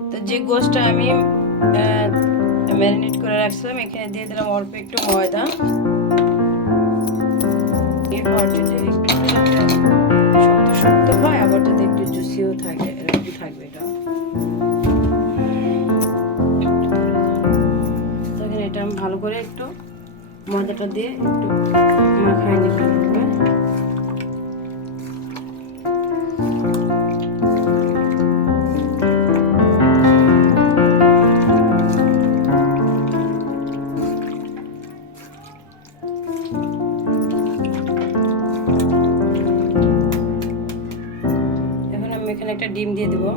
তো যে গোশটা আমি ম্যারিনেট করে রাখছিলাম এখানে দিয়ে দিলাম অল্প একটু ময়দা। এই ময়দাটা একটু শক্ত শক্ত হয়, আবার যাতে একটু জুসিও থাকে, এরকম থাকবে এটা। তখন এটা আমি ভালো করে একটু ময়দাটা দিয়ে একটু মাখায় নিতে হবে। এখন আমি এখানে একটা ডিম দিয়ে দেবো।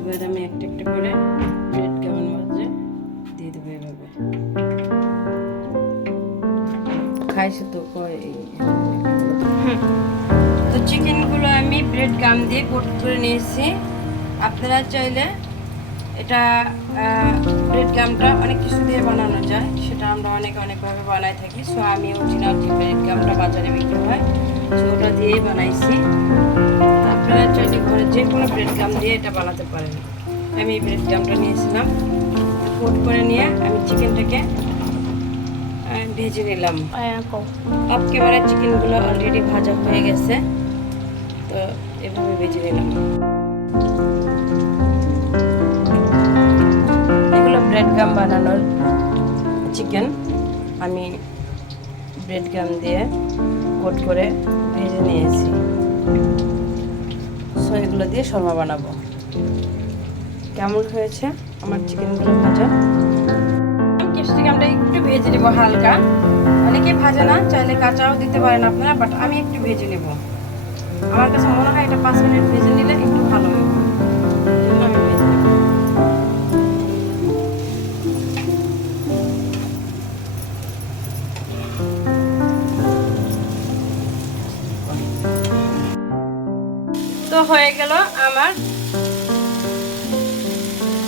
এবার আমি একটা একটা করে ব্রেড গামের মধ্যে দিয়ে দেবো এভাবে। খাইছে তো তো চিকেনগুলো আমি ব্রেড গাম দিয়ে কোট করে নিয়েছি। আপনারা চাইলে এটা ব্রেড গামটা অনেক কিছু দিয়ে বানানো যায়, সেটা আমরা অনেকভাবে বানাই থাকি। সো আমি অরিজিনাল যে ব্রেড গামটা বাজারে বিক্রি হয় সো ওটা দিয়েই বানাইছি। আপনারা চাইলে ঘরে যে কোনো ব্রেড গাম দিয়ে এটা বানাতে পারেন। আমি এই ব্রেড গামটা নিয়েছিলাম, কোট করে নিয়ে আমি চিকেনটাকে ভেজে নিলাম। অফ ক্যামেরায় চিকেনগুলো অলরেডি ভাজা হয়ে গেছে, তো এভাবে ভেজে নিলাম। এগুলো ব্রেড গাম বানানোর চিকেন, আমি ব্রেড গাম দিয়ে কোট করে ভেজে নিয়েছি। সো এগুলো দিয়ে শর্মা বানাবো। কেমন হয়েছে আমার চিকেনগুলো ভাজা? ক্যাপসিকামটা একটু ভেজে নেবো হালকা, অনেকে ভাজা না, চাইলে কাঁচাও দিতে পারেন আপনারা, বাট আমি একটু ভেজে নেব। আমার কাছে মনে হয় এটা 5 মিনিট ভেজে নিলে একটু ভালো হবে, জন্য আমি ভেজে নেব। তো হয়ে গেল আমার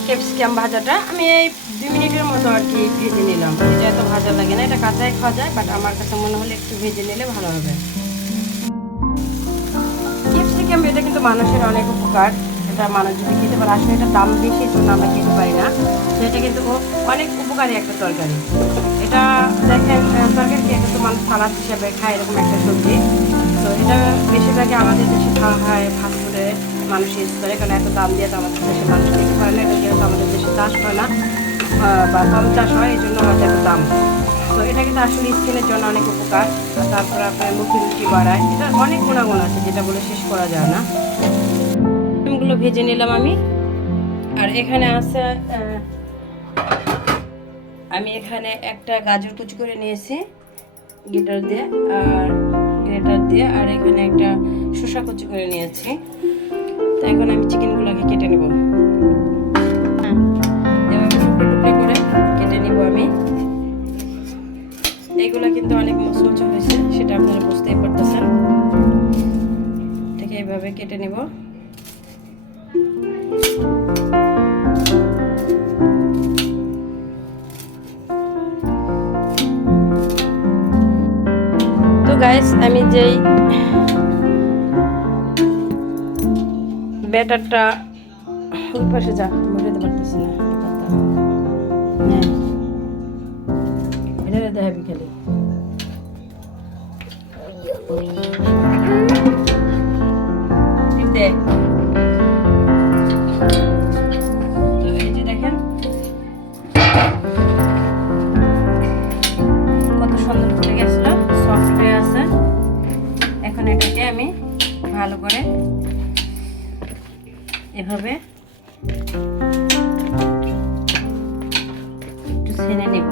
ক্যাপসিকাম ভাজাটা। আমি এই 2 মিনিটের মতো আর কি ভেজে নিলাম। এটা এত ভাজা লাগে না, এটা কাঁচাই খাওয়া যায়, বাট আমার কাছে মনে হলে একটু ভেজে নিলে ভালো হবে। ক্যাপসিকাম এটা কিন্তু মানুষের অনেক উপকার, এটা মানুষ যদি খেতে পারে। আসলে এটার দাম বেশি, জন্য আমরা খেতে পারি না। তো এটা কিন্তু অনেক উপকারী একটা তরকারি। এটা দেখেন তরকারি এটা তো মানুষ সালাদ হিসাবে খায়, এরকম একটা সবজি। তো এটা বেশিরভাগই আমাদের দেশে খাওয়া হয়, ফাস্টফুডে মানুষ ইউজ করে, কারণ এত দাম দিয়ে তো আমাদের দেশে মানুষ খেতে পারে না। এটা যেহেতু আমাদের দেশে চাষ হয় না বা কম চাষ হয়, এই জন্য হয়তো এত দাম। তো এটা কিন্তু আসলে স্কিনের জন্য অনেক উপকার। আর তারপরে আপনার মুখের রুচি বাড়ায়, এটা অনেক গুণাগুণ আছে যেটা বলে শেষ করা যায় না। ডিমগুলো ভেজে নিলাম আমি। আর এখানে আছে আমি এখানে একটা গাজর কুচি করে নিয়েছি গ্রেটার দিয়ে, আর এখানে একটা শসা কুচি করে নিয়েছি। তো এখন আমি চিকেনগুলোকে কেটে নেব। এবার টুকরো টুকরো করে কেটে নিব আমি। এইগুলো কিন্তু অনেক মচমচে হয়েছে, সেটা আপনারা বুঝতেই পারতেছেন। ঠিক এইভাবে কেটে নেব। তো গাইস, আমি যেই ব্যাটারটা ওই পাশে যা বুঝতে পারতেছি না, এটা দেখা বিকেলে দেখেন কত সুন্দর ফুলে গেছিল, সফট হয়ে আছে। এখন এটাকে আমি ভালো করে এভাবে একটু ছেনে নেব।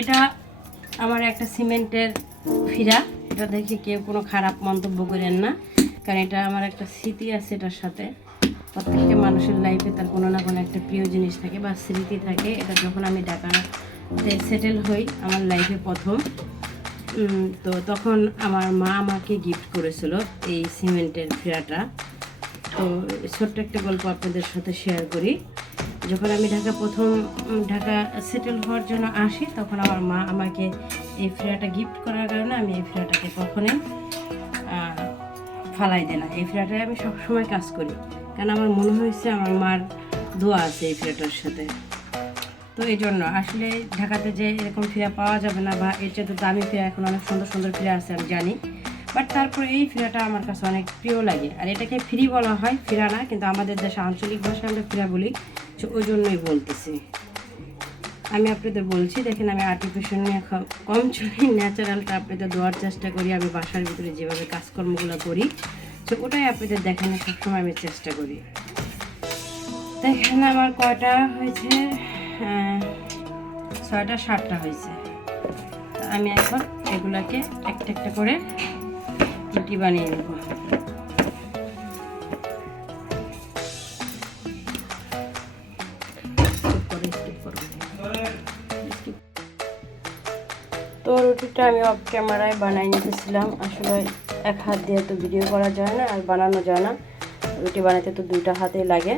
এটা আমার একটা সিমেন্টের ফিরা, এটা দেখে কেউ কোনো খারাপ মন্তব্য করেন না, কারণ এটা আমার একটা স্মৃতি আছে। এটার সাথে প্রত্যেকটা মানুষের লাইফে তার কোনো না কোনো একটা প্রিয় জিনিস থাকে বা স্মৃতি থাকে। এটা যখন আমি ঢাকাতে সেটেল হই আমার লাইফে প্রথম, তো তখন আমার মা আমাকে গিফট করেছিল এই সিমেন্টের ফিরাটা। তো ছোট্ট একটা গল্প আপনাদের সাথে শেয়ার করি। যখন আমি ঢাকা সেটেল হওয়ার জন্য আসি, তখন আমার মা আমাকে এই ফিরাটা গিফট করার কারণে আমি এই ফিরাটাকে কখনোই ফালাই দেয় না। এই ফিরাটায় আমি সবসময় কাজ করি, কারণ আমার মনে হয়েছে আমার মার দোয়া আছে এই ফিরাটার সাথে। তো এই জন্য আসলে ঢাকাতে যে এরকম ফিরা পাওয়া যাবে না, বা এর চেয়ে তো দামি ফিরা এখন অনেক সুন্দর সুন্দর ফিরা আছে আমি জানি, বাট তারপরে এই ফিরাটা আমার কাছে অনেক প্রিয় লাগে। আর এটাকে ফ্রি বলা হয়, ফিরা না, কিন্তু আমাদের দেশে আঞ্চলিক ভাষায় আমরা ফিরা বলি, ওই জন্যই বলতেছি। আমি আপনাদের বলছি, দেখেন আমি আর্টিফিশিয়াল নিয়ে কম চলি, ন্যাচারালটা আপনাদের দেওয়ার চেষ্টা করি। আমি বাসার ভিতরে যেভাবে কাজকর্মগুলো করি, তো ওটাই আপনাদের দেখানোর সবসময় আমি চেষ্টা করি। তো এখানে আমার কয়টা হয়েছে, 6টা 7টা হয়েছে। আমি এখন এগুলাকে একটা একটা করে রুটি বানিয়ে নেব। তো রুটিটা আমি অফ ক্যামেরায় বানাই নিতেছিলাম। আসলে এক হাত দিয়ে তো ভিডিও করা যায় না আর বানানো যায় না, রুটি বানাতে তো 2টা হাতেই লাগে,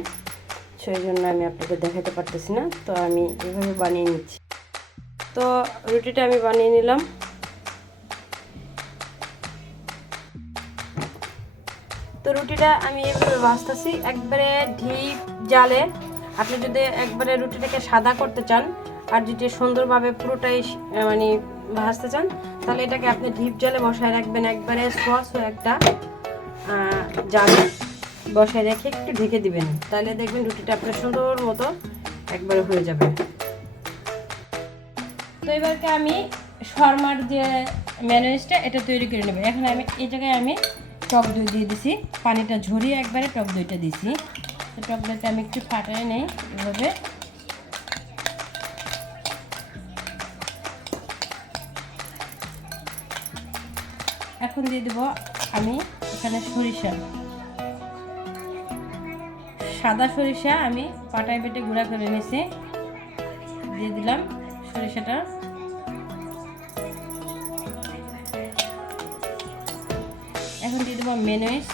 সেই জন্য আমি আপনাদের দেখাতে পারতেছি না। তো আমি এভাবে বানিয়ে নিচ্ছি। তো রুটিটা আমি বানিয়ে নিলাম। তো রুটিটা আমি এভাবে ভাজতেছি একবারে ঢিপ জালে। আপনি যদি একবারে রুটিটাকে সাদা করতে চান আর যদি সুন্দরভাবে পুরোটাই মানে ভাজতে চান, তাহলে এটাকে আপনি ঢিপ জালে বসায় রাখবেন। একবারে সস একটা জালে বসায় রেখে একটু ঢেকে দিবেন, তাহলে দেখবেন রুটিটা আপনার সুন্দর মতো একবারে হয়ে যাবে। তো এবারকে আমি শর্মার যে ম্যানোয়েজটা এটা তৈরি করে নেব। এখন আমি এই জায়গায় আমি টক দই দিয়ে দিছি, পানিটা ঝরিয়ে একবারে টক দইটা দিছি। তো টক দইটা আমি একটু ফাটিয়ে নেই এভাবে। এখন দিয়ে দেব আমি এখানে সরিষা, সাদা সরিষা আমি পাটায় বেটে গুঁড়া করে নিয়েছি, দিয়ে দিলাম সরিষাটা। এখন দিয়ে দেবো মেয়োনিজ,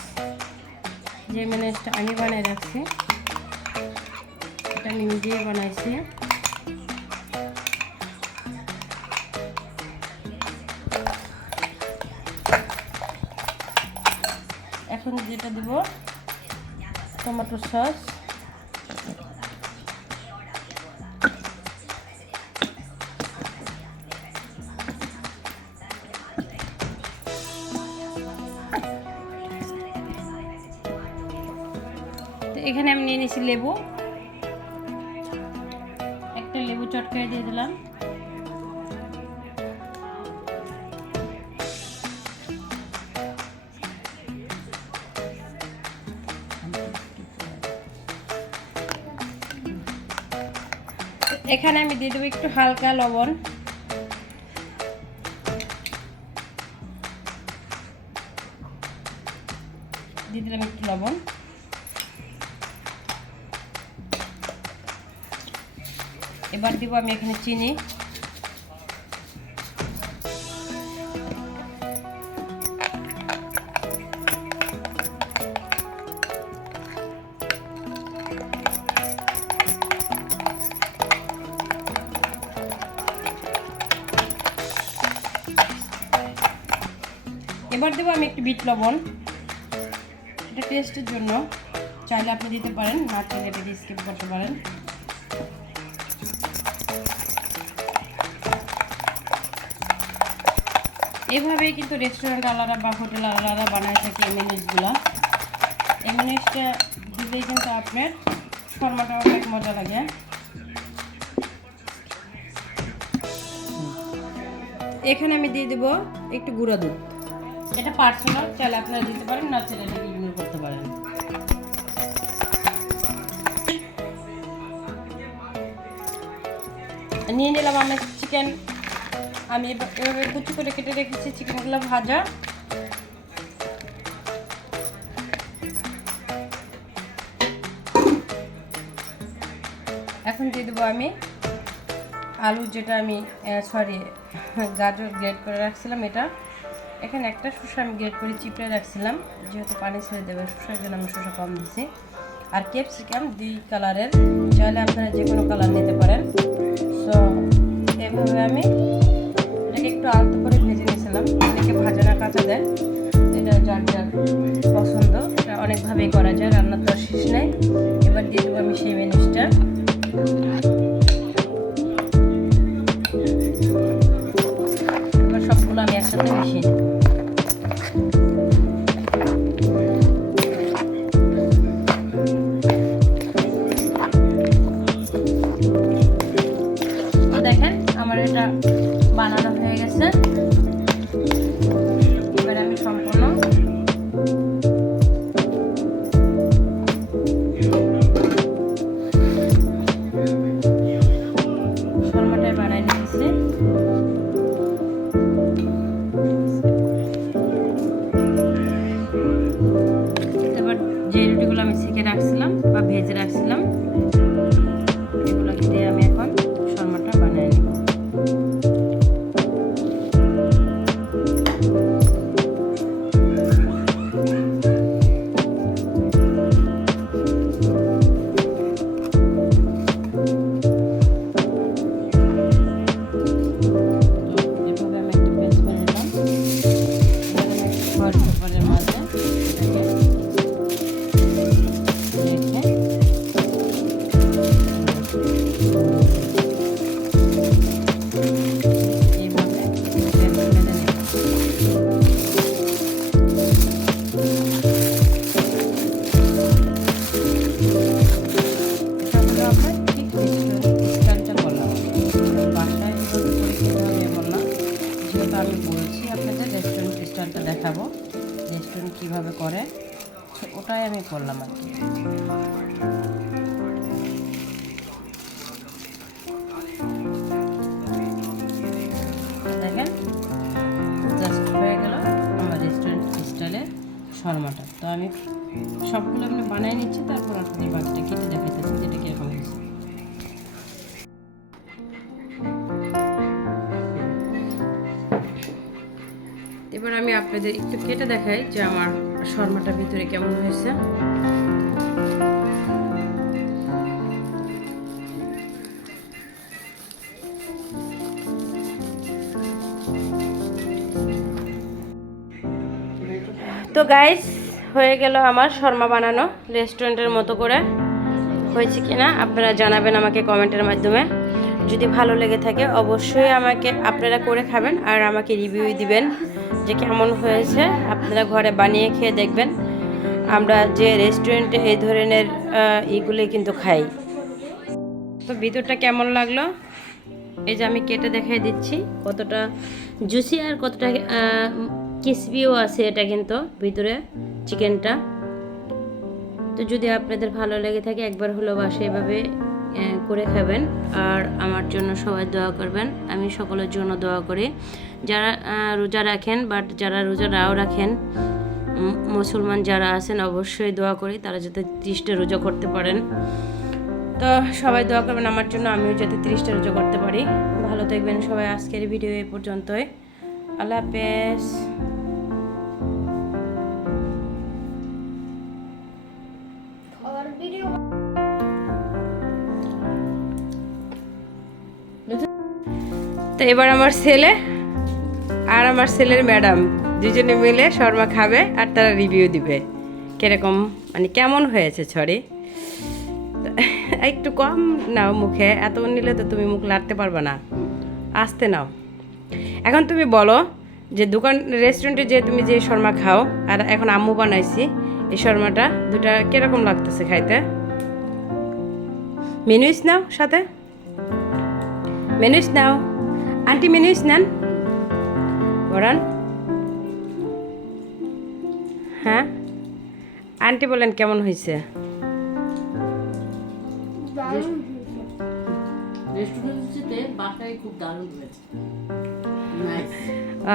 যে মেয়োনিজটা আমি বানিয়ে রাখছি, এটা আমি নিজেই বানাইছি। এখন যেটা দেব টমেটো সস, এখানে আমি নিয়ে নিয়েছি লেবু, একটা লেবু চটকায় দিয়ে দিলাম। এখানে আমি দিয়ে দেবো একটু হালকা লবণ, দিয়ে দিলাম একটু লবণ। এবার দিব আমি এখানে চিনি, এবার দেবো আমি একটু বিট লবণ, এটা টেস্টের জন্য, চাইলে আপনি দিতে পারেন, না চাইলে এটাকে স্কিপ করতে পারেন। এভাবেই কিন্তু রেস্টুরেন্ট আলাদা বা হোটেল আলাদা বানায় থাকে এই মেনুসগুলো। এই মেনুসটা দিলেই কিন্তু আপনার শর্মাটা অনেক মজা লাগে। এখানে আমি দিয়ে দেবো একটু গুঁড়া দুধ, এটা পার্সোনাল, চাইলে আপনারা দিতে পারেন, না চাইলে এটাকে ইগনোর করতে পারেন। নিয়ে নিলাম আমি চিকেন আমি এভাবে কুচি করে কেটে রেখেছি চিকেনগুলো ভাজা। এখন দিয়ে দেবো আমি আলু, যেটা আমি গাজর গ্রেট করে রাখছিলাম। এটা এখানে একটা শসা আমি গ্রেট করে চিপড়ে রাখছিলাম, যেহেতু পানি ছেড়ে দেবে শসার জন্য আমি শসা কম দিছি। আর ক্যাপসিকাম 2 কালারের, চাইলে আপনারা যে কোনো কালার নিতে পারেন। সো এভাবে আমি এটাকে একটু আলতো করে ভেজে নিয়েছিলাম। এটাকে ভাজা না কাঁচা দেয়, এটা যার যার পছন্দ, এটা অনেকভাবেই করা যায়, রান্নার তো শেষ নেই। এবার দিয়ে দেবো আমি সেই ম্যানেজটা। এবার সবগুলো আমি একসাথে মিশিয়ে নেব। দেখেন আমার এটা বানানো হয়ে গেছে। এবার আমি সম্পূর্ণ শর্মাটাই বানাই নিয়েছি। এবার যে রুটিগুলো আমি সেঁকে রাখছিলাম বা ভেজে রাখছিলাম, এগুলোকে দিয়ে আমি এখন শর্মাটা বানিয়ে নেব। আমি বলছি আপনাদের রেস্টুরেন্ট স্টাইলটা দেখাবো, রেস্টুরেন্ট কীভাবে করে, ওটাই আমি করলাম আর কি। দেখেন জাস্ট হয়ে গেল আমার রেস্টুরেন্ট স্টাইলের শর্মাটা। তো আমি সবগুলো আমি বানিয়ে নিচ্ছি, তারপর আপনাদের বাকিটা কেটে দেখাইতেছি যেটা কীরকম হয়েছে। এবার আমি আপনাদের একটু কেটে দেখাই যে আমার শর্মাটা ভিতরে কেমন হয়েছে। তো গাইস, হয়ে গেল আমার শর্মা বানানো রেস্টুরেন্টের মতো করে। হয়েছে কিনা আপনারা জানাবেন আমাকে কমেন্টের মাধ্যমে। যদি ভালো লেগে থাকে অবশ্যই আমাকে আপনারা করে খাবেন আর আমাকে রিভিউ দিবেন যে কেমন হয়েছে। আপনারা ঘরে বানিয়ে খেয়ে দেখবেন। আমরা যে রেস্টুরেন্টে এই ধরনের এইগুলি কিন্তু খাই। তো ভিতরটা কেমন লাগলো এই যে আমি কেটে দেখাই দিচ্ছি, কতটা জুসি আর কতটা ক্রিসপিও আছে এটা কিন্তু ভিতরে চিকেনটা। তো যদি আপনাদের ভালো লেগে থাকে একবার হলো বাসায় এভাবে করে খাবেন। আর আমার জন্য সবাই দোয়া করবেন, আমি সকলের জন্য দোয়া করি। যারা রোজা রাখেন বাট যারা রোজা নাও রাখেন, মুসলমান যারা আছেন অবশ্যই দোয়া করি তারা যাতে 30টা রোজা করতে পারেন। তো সবাই দোয়া করবেন আমার জন্য, আমিও যাতে 30টা রোজা করতে পারি। ভালো থাকবেন সবাই। আজকের ভিডিও এই পর্যন্তই। আল্লাহ হাফেজ। তো এবার আমার ছেলে আর আমার ছেলের ম্যাডাম দুজনে মিলে শর্মা খাবে আর তারা রিভিউ দিবে কিরকম, মানে কেমন হয়েছে। সরি, একটু কম নাও মুখে, এত নিলে তো তুমি মুখ লাড়তে পারবে না, আস্তে নাও। এখন তুমি বলো যে রেস্টুরেন্টে যে তুমি যে শর্মা খাও আর এখন আম্মু বানাইছি এই শর্মাটা, দুটা কিরকম লাগতেছে খাইতে। মেনুইস নাও, সাথে মেনুইস নাও। আন্টি মেনুইস নেন বরান। হ্যাঁ আন্টি বলেন কেমন হয়েছে। রেস্টুরেন্টে বাসায় খুব দারুণ হয়েছে। নাইস।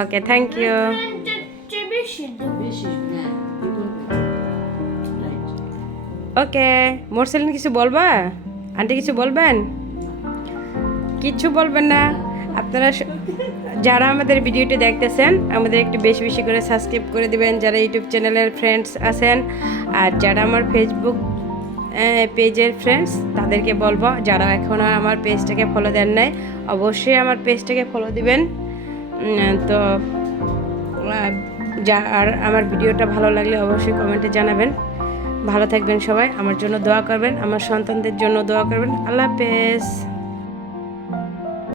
Okay, thank you. বেশি হ্যাঁ, দ্বিগুণ হয়েছে। রাইট। ওকে, মোরসেলিন কিছু বলবা? আন্টি কিছু বলবেন? কিচ্ছু বলবেন না? আপনারা যারা আমাদের ভিডিওটি দেখতেছেন আমাদের একটু বেশি বেশি করে সাবস্ক্রাইব করে দিবেন, যারা ইউটিউব চ্যানেলের ফ্রেন্ডস আছেন, আর যারা আমার ফেসবুক পেজের ফ্রেন্ডস তাদেরকে বলবো যারা এখনও আমার পেজটাকে ফলো দেন নাই অবশ্যই আমার পেজটাকে ফলো দিবেন। তো আর আমার ভিডিওটা ভালো লাগলে অবশ্যই কমেন্টে জানাবেন। ভালো থাকবেন সবাই, আমার জন্য দোয়া করবেন, আমার সন্তানদের জন্য দোয়া করবেন। আল্লাহ হাফেজ।